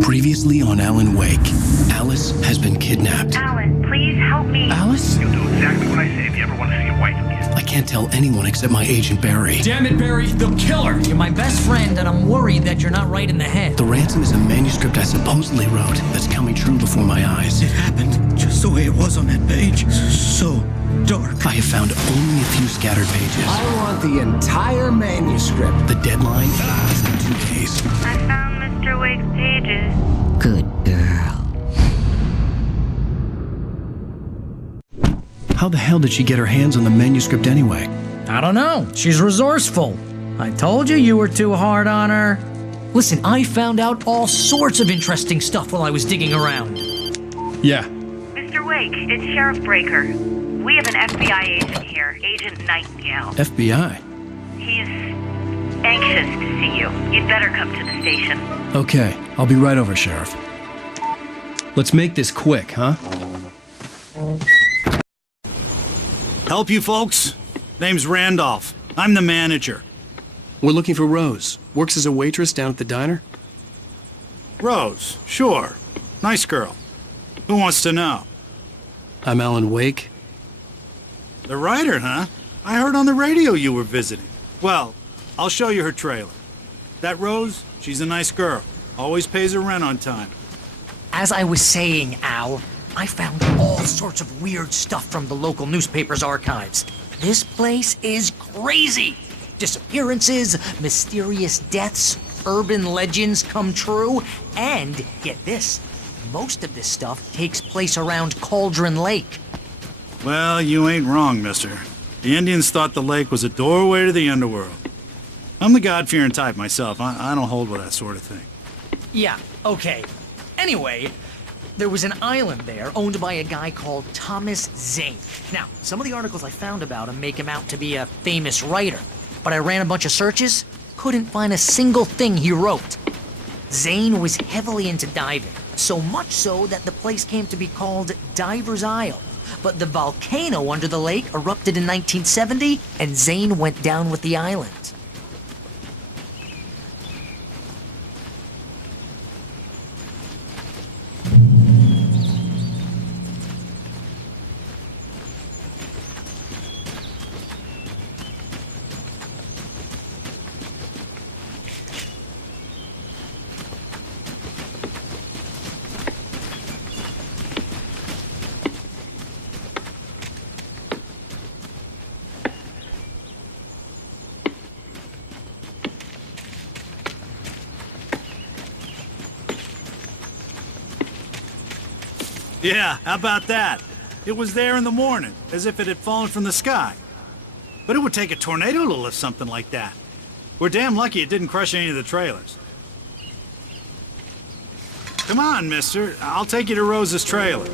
Previously on Alan Wake, Alice has been kidnapped. Alan, please help me. Alice? You'll do exactly what I say if you ever want to see your wife again. I can't tell anyone except my agent Barry. Damn it, Barry, they'll kill her! You're my best friend, and I'm worried that you're not right in the head. The ransom is a manuscript I supposedly wrote that's coming true before my eyes. It happened just the way it was on that page. So dark. I have found only a few scattered pages. I want the entire manuscript. The deadline is in 2 days. I found Mr. Wake's pages. Good girl. How the hell did she get her hands on the manuscript anyway? I don't know. She's resourceful. I told you were too hard on her. Listen, I found out all sorts of interesting stuff while I was digging around. Yeah. Mr. Wake, it's Sheriff Breaker. We have an FBI agent here, Agent Nightingale. FBI? He's anxious to see you. You'd better come to the station. Okay, I'll be right over, Sheriff. Let's make this quick, huh? Help you folks? Name's Randolph. I'm the manager. We're looking for Rose. Works as a waitress down at the diner. Rose, sure. Nice girl. Who wants to know? I'm Alan Wake. The writer, huh? I heard on the radio you were visiting. Well, I'll show you her trailer. That Rose, she's a nice girl. Always pays her rent on time. As I was saying, Al, I found all sorts of weird stuff from the local newspaper's archives. This place is crazy. Disappearances, mysterious deaths, urban legends come true, and get this, most of this stuff takes place around Cauldron Lake. Well, you ain't wrong, mister. The Indians thought the lake was a doorway to the underworld. I'm the God-fearing type myself. I don't hold with that sort of thing. Yeah, okay. Anyway, there was an island there owned by a guy called Thomas Zane. Now, some of the articles I found about him make him out to be a famous writer, but I ran a bunch of searches, couldn't find a single thing he wrote. Zane was heavily into diving, so much so that the place came to be called Diver's Isle. But the volcano under the lake erupted in 1970, and Zane went down with the island. Yeah, how about that? It was there in the morning, as if it had fallen from the sky. But it would take a tornado to lift something like that. We're damn lucky it didn't crush any of the trailers. Come on, mister. I'll take you to Rose's trailer.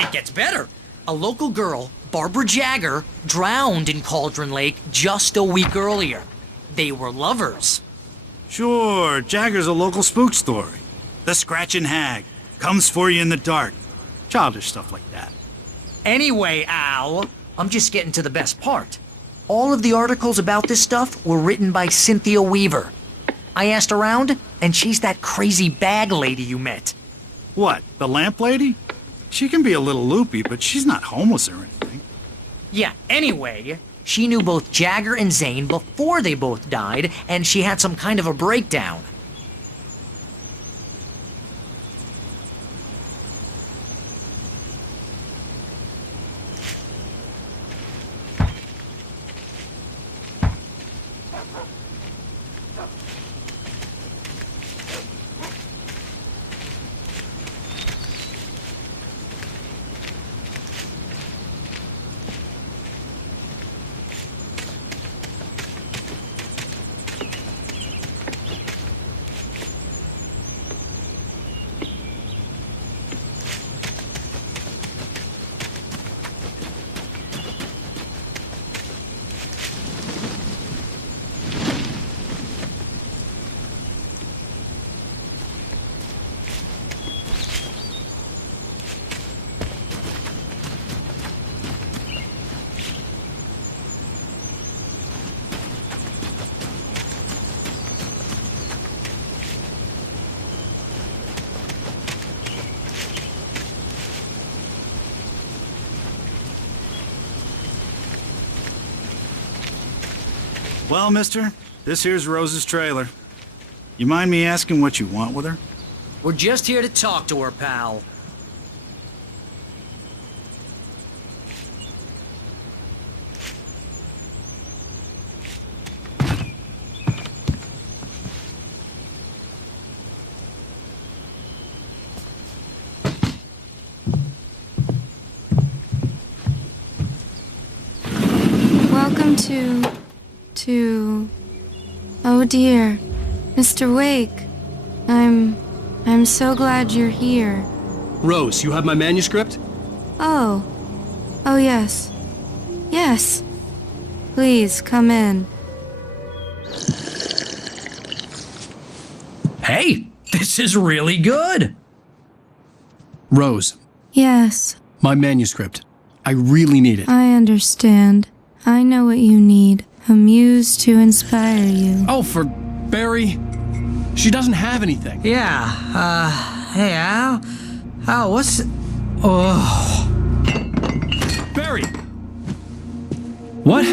It gets better. A local girl, Barbara Jagger, drowned in Cauldron Lake just a week earlier. They were lovers. Sure, Jagger's a local spook story. The Scratching Hag. Comes for you in the dark. Childish stuff like that. Anyway, Al, I'm just getting to the best part. All of the articles about this stuff were written by Cynthia Weaver. I asked around, and she's that crazy bag lady you met. What, the lamp lady? She can be a little loopy, but she's not homeless or anything. Yeah, anyway, she knew both Jagger and Zane before they both died, and she had some kind of a breakdown. Well, mister, this here's Rose's trailer. You mind me asking what you want with her? We're just here to talk to her, pal. Welcome to... Oh dear, Mr. Wake. I'm so glad you're here. Rose, you have my manuscript? Oh. Oh yes. Yes. Please, come in. Hey, this is really good! Rose, Yes, my manuscript. I really need it. I understand. I know what you need. A muse to inspire you. Oh, for Barry? She doesn't have anything. Yeah, hey, Al? Al, what's... Oh... Barry! What?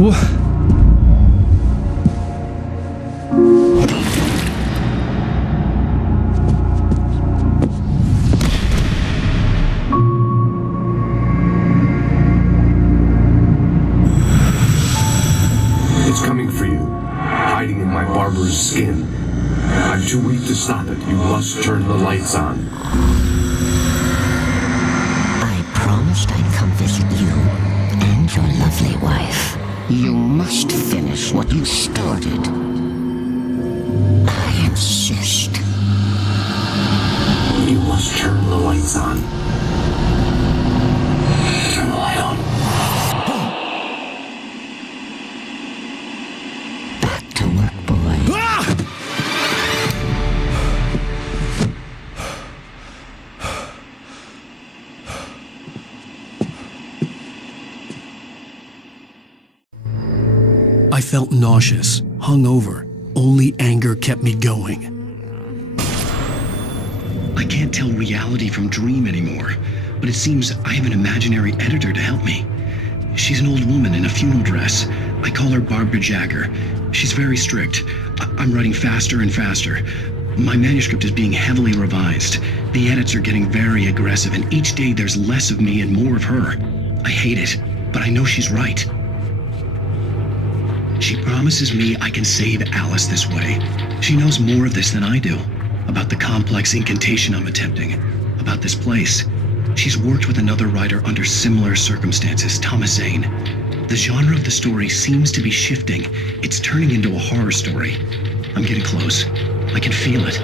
What? It's coming for you, hiding in my barber's skin. I'm too weak to stop it. You must turn the lights on. I promised I'd come visit you and your lovely wife. You must finish what you started. I insist. You must turn the lights on. Turn the light on. Back to work, boy. I felt nauseous, hungover. Only anger kept me going. I can't tell reality from dream anymore, but it seems I have an imaginary editor to help me. She's an old woman in a funeral dress. I call her Barbara Jagger. She's very strict. I'm writing faster and faster. My manuscript is being heavily revised. The edits are getting very aggressive, and each day there's less of me and more of her. I hate it, but I know she's right. She promises me I can save Alice this way. She knows more of this than I do. About the complex incantation I'm attempting. About this place. She's worked with another writer under similar circumstances, Thomas Zane. The genre of the story seems to be shifting. It's turning into a horror story. I'm getting close. I can feel it.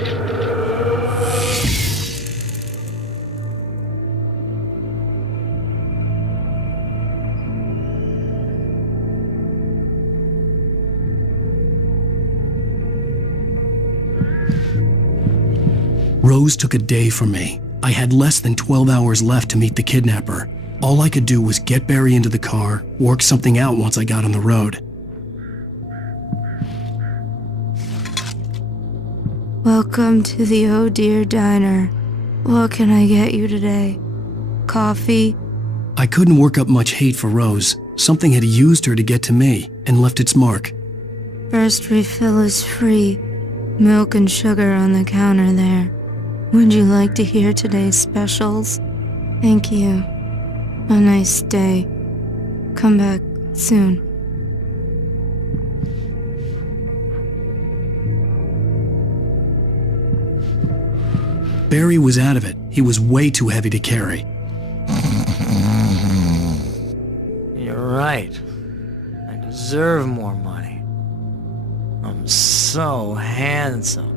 Rose took a day from me. I had less than 12 hours left to meet the kidnapper. All I could do was get Barry into the car, work something out once I got on the road. Welcome to the Oh Dear Diner. What can I get you today? Coffee? I couldn't work up much hate for Rose. Something had used her to get to me and left its mark. First refill is free. Milk and sugar on the counter there. Would you like to hear today's specials? Thank you. A nice day. Come back soon. Barry was out of it. He was way too heavy to carry. You're right. I deserve more money. I'm so handsome.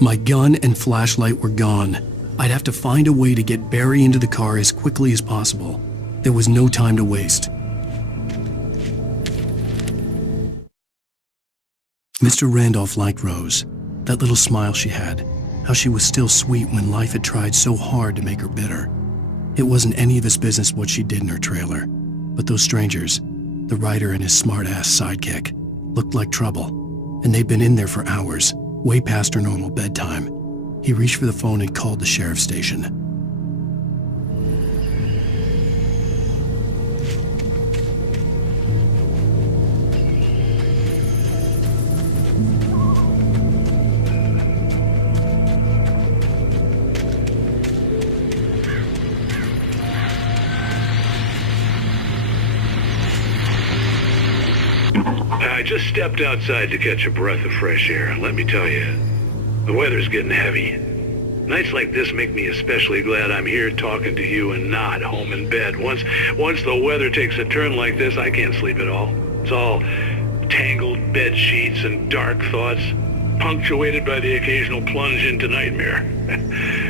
My gun and flashlight were gone. I'd have to find a way to get Barry into the car as quickly as possible. There was no time to waste. Mr. Randolph liked Rose. That little smile she had. How she was still sweet when life had tried so hard to make her bitter. It wasn't any of his business what she did in her trailer. But those strangers, the writer and his smart-ass sidekick, looked like trouble. And they'd been in there for hours, way past her normal bedtime. He reached for the phone and called the sheriff's station. I just stepped outside to catch a breath of fresh air. Let me tell you, the weather's getting heavy. Nights like this make me especially glad I'm here talking to you and not home in bed. Once the weather takes a turn like this, I can't sleep at all. It's all tangled bed sheets and dark thoughts, punctuated by the occasional plunge into nightmare.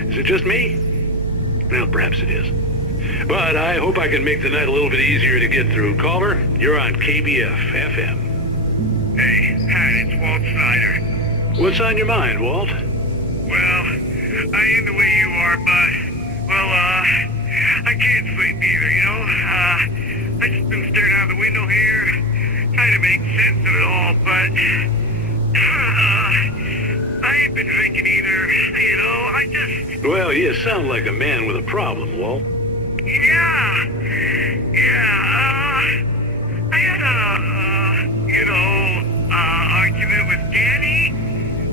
Is it just me? Well, perhaps it is. But I hope I can make the night a little bit easier to get through. Caller, you're on KBF FM. Hey, hi, it's Walt Snyder. What's on your mind, Walt? Well, I ain't the way you are, but, I can't sleep either, you know? I just been staring out the window here, trying to make sense of it all, but, I ain't been drinking either, you know? I just... Well, you sound like a man with a problem, Walt. Yeah, I had argument with Danny,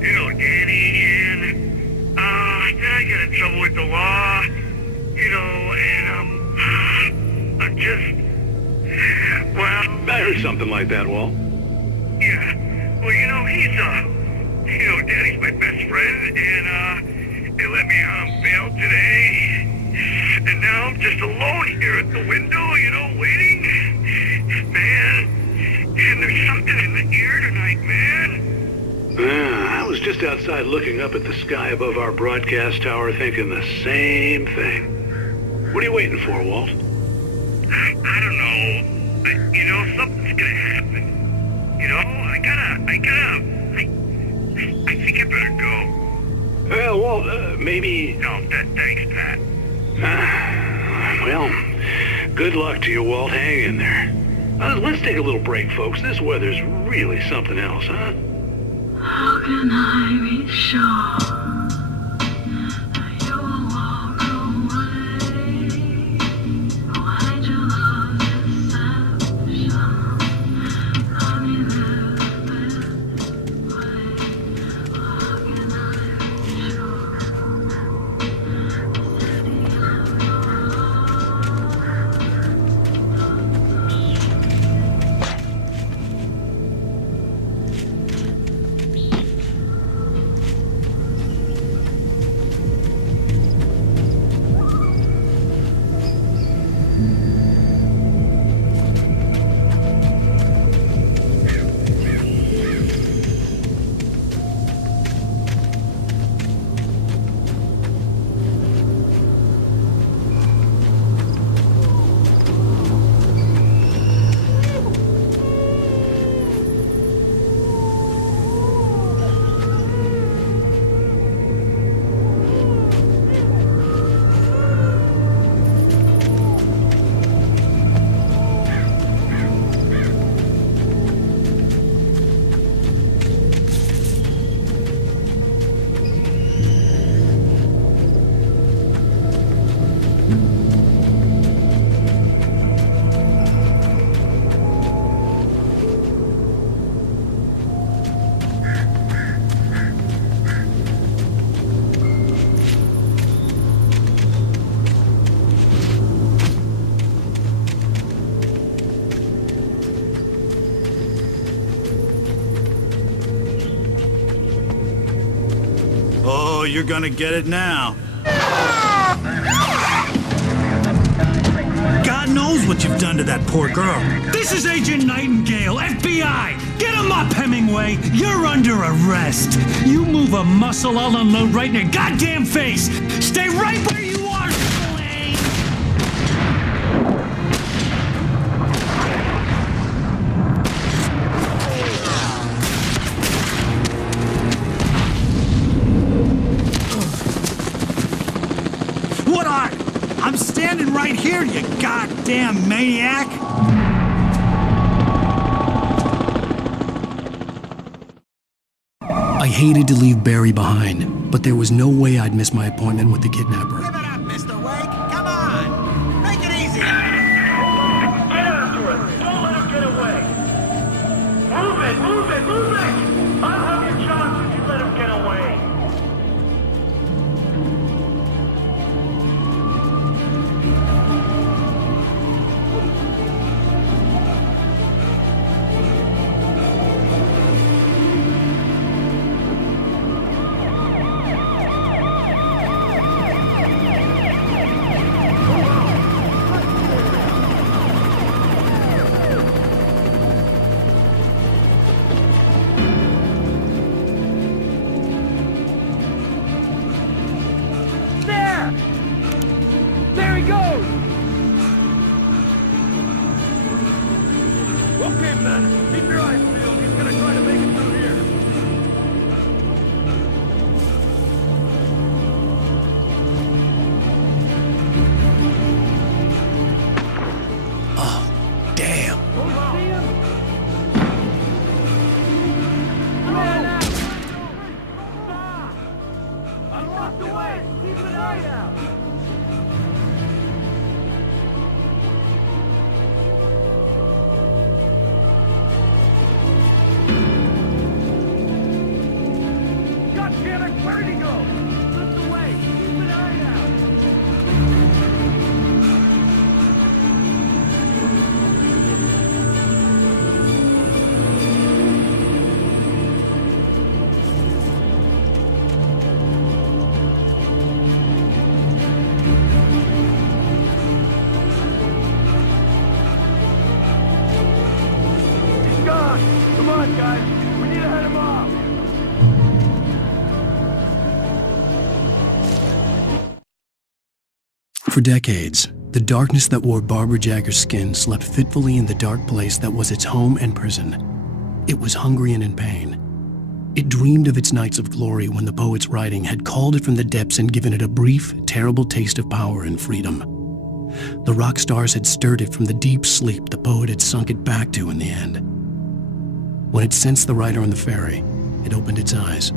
and, then I got in trouble with the law, and, I'm just, well... I heard something like that, Walt. Yeah, well, he's, Danny's my best friend, and, they let me on bail today. And now I'm just alone here at the window, waiting. Man, and there's something in the air tonight, man. I was just outside looking up at the sky above our broadcast tower thinking the same thing. What are you waiting for, Walt? I don't know. Something's gonna happen. I think I better go. Well, Walt, maybe... No, thanks, Pat. Well, good luck to you, Walt. Hang in there. Let's take a little break, folks. This weather's really something else, huh? How can I be sure you'll walk away? Why'd you love deception? Honey, there's this way. How can I be sure? Oh, you're gonna get it now. God knows what you've done to that poor girl. This is Agent Nightingale, FBI! Get him up, Hemingway! You're under arrest! You move a muscle, I'll unload right in your goddamn face! Stay right where you are, Slade! What are? I'm standing right here, you goddamn maniac! I hated to leave Barry behind, but there was no way I'd miss my appointment with the kidnapper. Give it up, Mr. Wake. Come on. Make it easy. Get after it! Don't let him get away! Move it! Move it! Move it! I'll have your chance if you let him get away! There he goes! Okay, man. Keep your eyes peeled. He's gonna try to make it through here. Oh, damn. See him? Man out! Stop! I walked away! Keep an eye out! Where'd he go? Slipped away. Keep an eye out. He's gone. Come on, guys. We need to head him off. For decades, the darkness that wore Barbara Jagger's skin slept fitfully in the dark place that was its home and prison. It was hungry and in pain. It dreamed of its nights of glory when the poet's writing had called it from the depths and given it a brief, terrible taste of power and freedom. The rock stars had stirred it from the deep sleep the poet had sunk it back to in the end. When it sensed the rider on the ferry, it opened its eyes.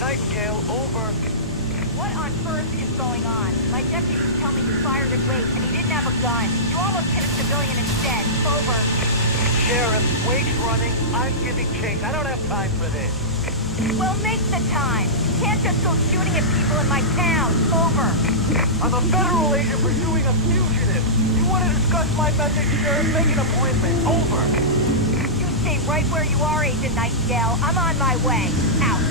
Nightingale, over. What on earth is going on? My deputies tell me you fired at Wake and he didn't have a gun. You almost hit a civilian instead. Over. Sheriff, Wake's running. I'm giving chase. I don't have time for this. Well, make the time. You can't just go shooting at people in my town. Over. I'm a federal agent pursuing a fugitive. You want to discuss my message, Sheriff? Make an appointment. Over. You stay right where you are, Agent Nightingale. I'm on my way. Out.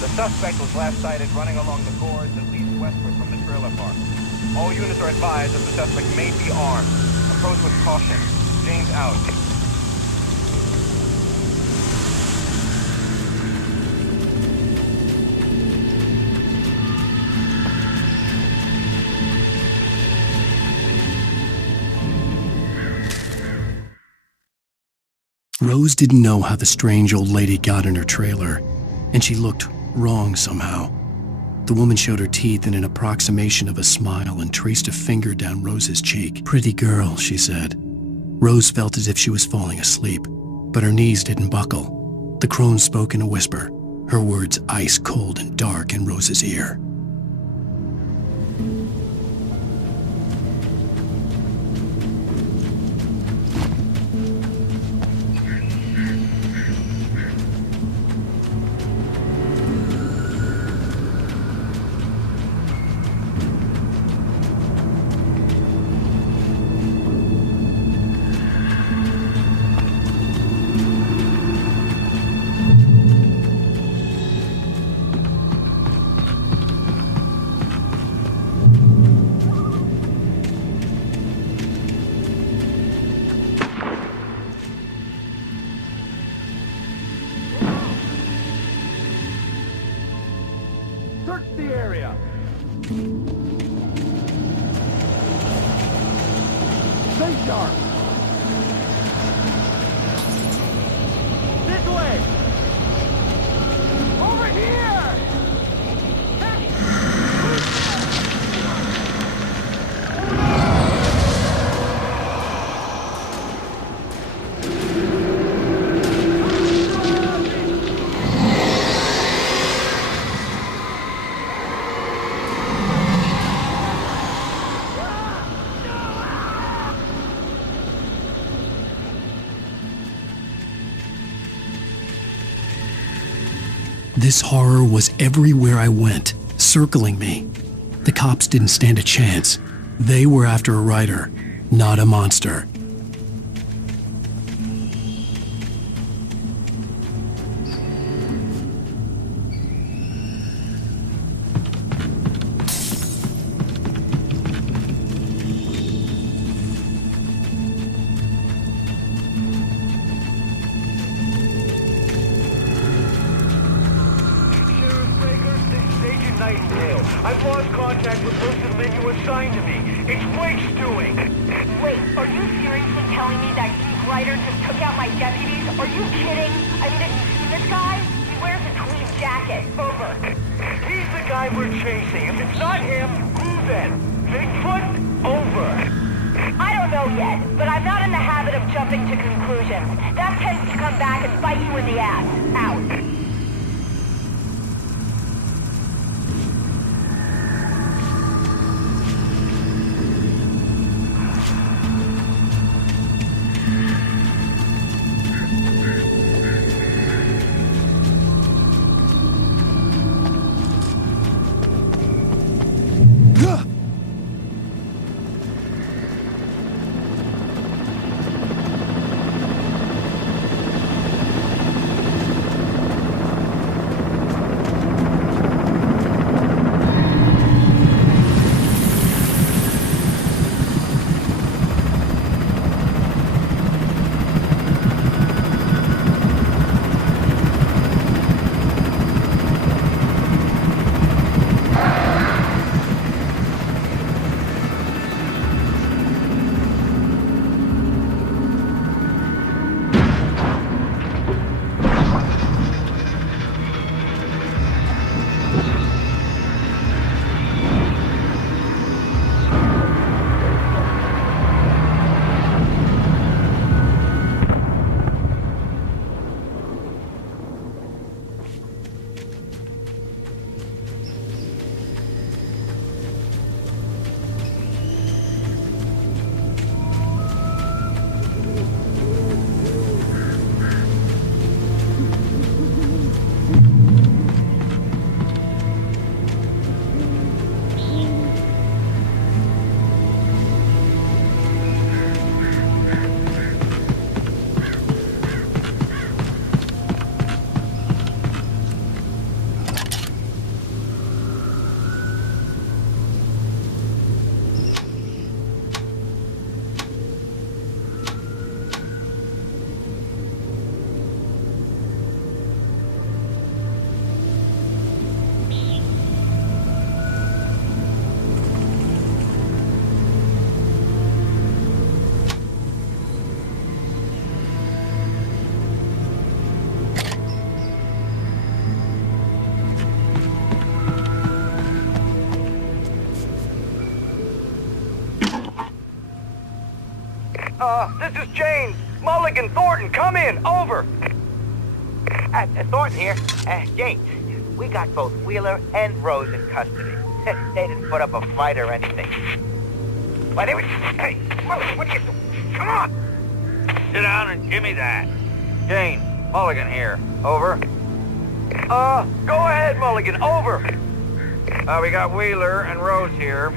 The suspect was last sighted running along the gorge that leads westward from the trailer park. All units are advised that the suspect may be armed. Approach with caution. James out. Rose didn't know how the strange old lady got in her trailer, and she looked wrong somehow. The woman showed her teeth in an approximation of a smile and traced a finger down Rose's cheek. "Pretty girl," she said. Rose felt as if she was falling asleep, but her knees didn't buckle. The crone spoke in a whisper, her words ice cold and dark in Rose's ear. Search the area. Stay sharp. This way. Over here. This horror was everywhere I went, circling me. The cops didn't stand a chance. They were after a writer, not a monster. I've lost contact with most of the men you assigned to me. It's Blake's doing. Wait, are you seriously telling me that geek writer just took out my deputies? Are you kidding? I mean, have you seen this guy? He wears a tweed jacket. Over. He's the guy we're chasing. If it's not him, who then? Bigfoot? Over. I don't know yet, but I'm not in the habit of jumping to conclusions. That tends to come back and bite you in the ass. Out. This is James. Mulligan, Thornton, come in. Over. Thornton here. James, we got both Wheeler and Rose in custody. They didn't put up a fight or anything. Why, they were... Hey, Mulligan, what are you doing? Come on! Sit down and give me that. James, Mulligan here. Over. Go ahead, Mulligan. Over. We got Wheeler and Rose here.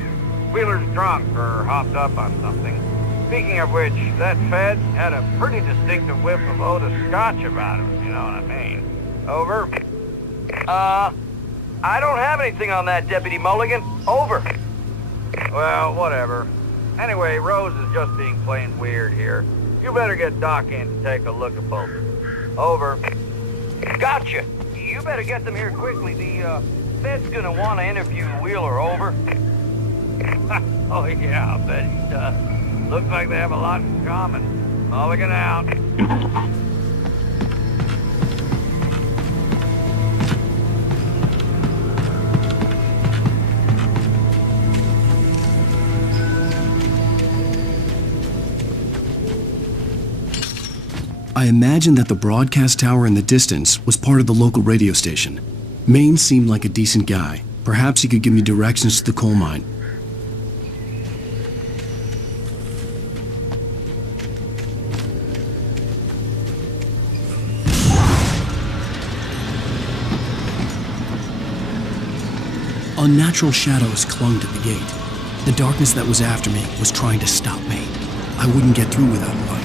Wheeler's drunk or hopped up on something. Speaking of which, that Fed had a pretty distinctive whiff of Otis Scotch about him, you know what I mean. Over. I don't have anything on that, Deputy Mulligan. Over. Well, whatever. Anyway, Rose is just being plain weird here. You better get Doc in to take a look at both. Over. Gotcha. You better get them here quickly. The Fed's gonna want to interview Wheeler. Over. Oh yeah, I bet he does. Looks like they have a lot in common. Mulligan out. I imagined that the broadcast tower in the distance was part of the local radio station. Maine seemed like a decent guy. Perhaps he could give me directions to the coal mine. Unnatural shadows clung to the gate. The darkness that was after me was trying to stop me. I wouldn't get through without a light.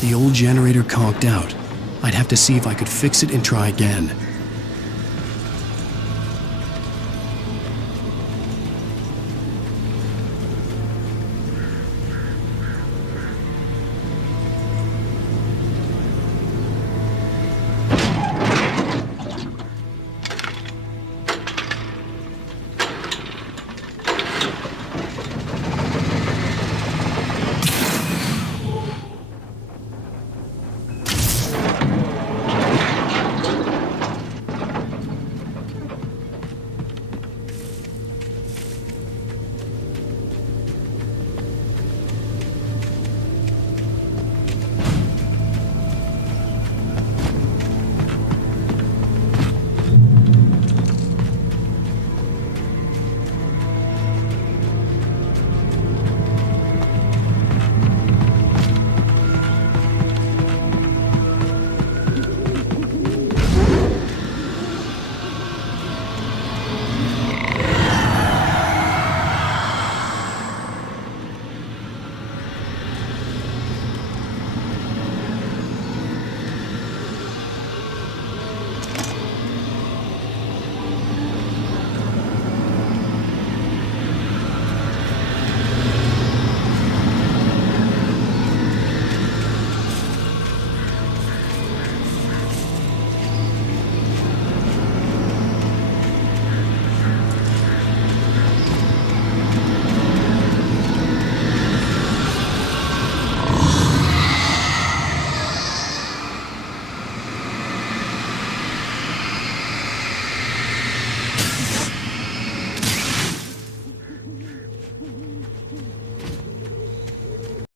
The old generator conked out. I'd have to see if I could fix it and try again.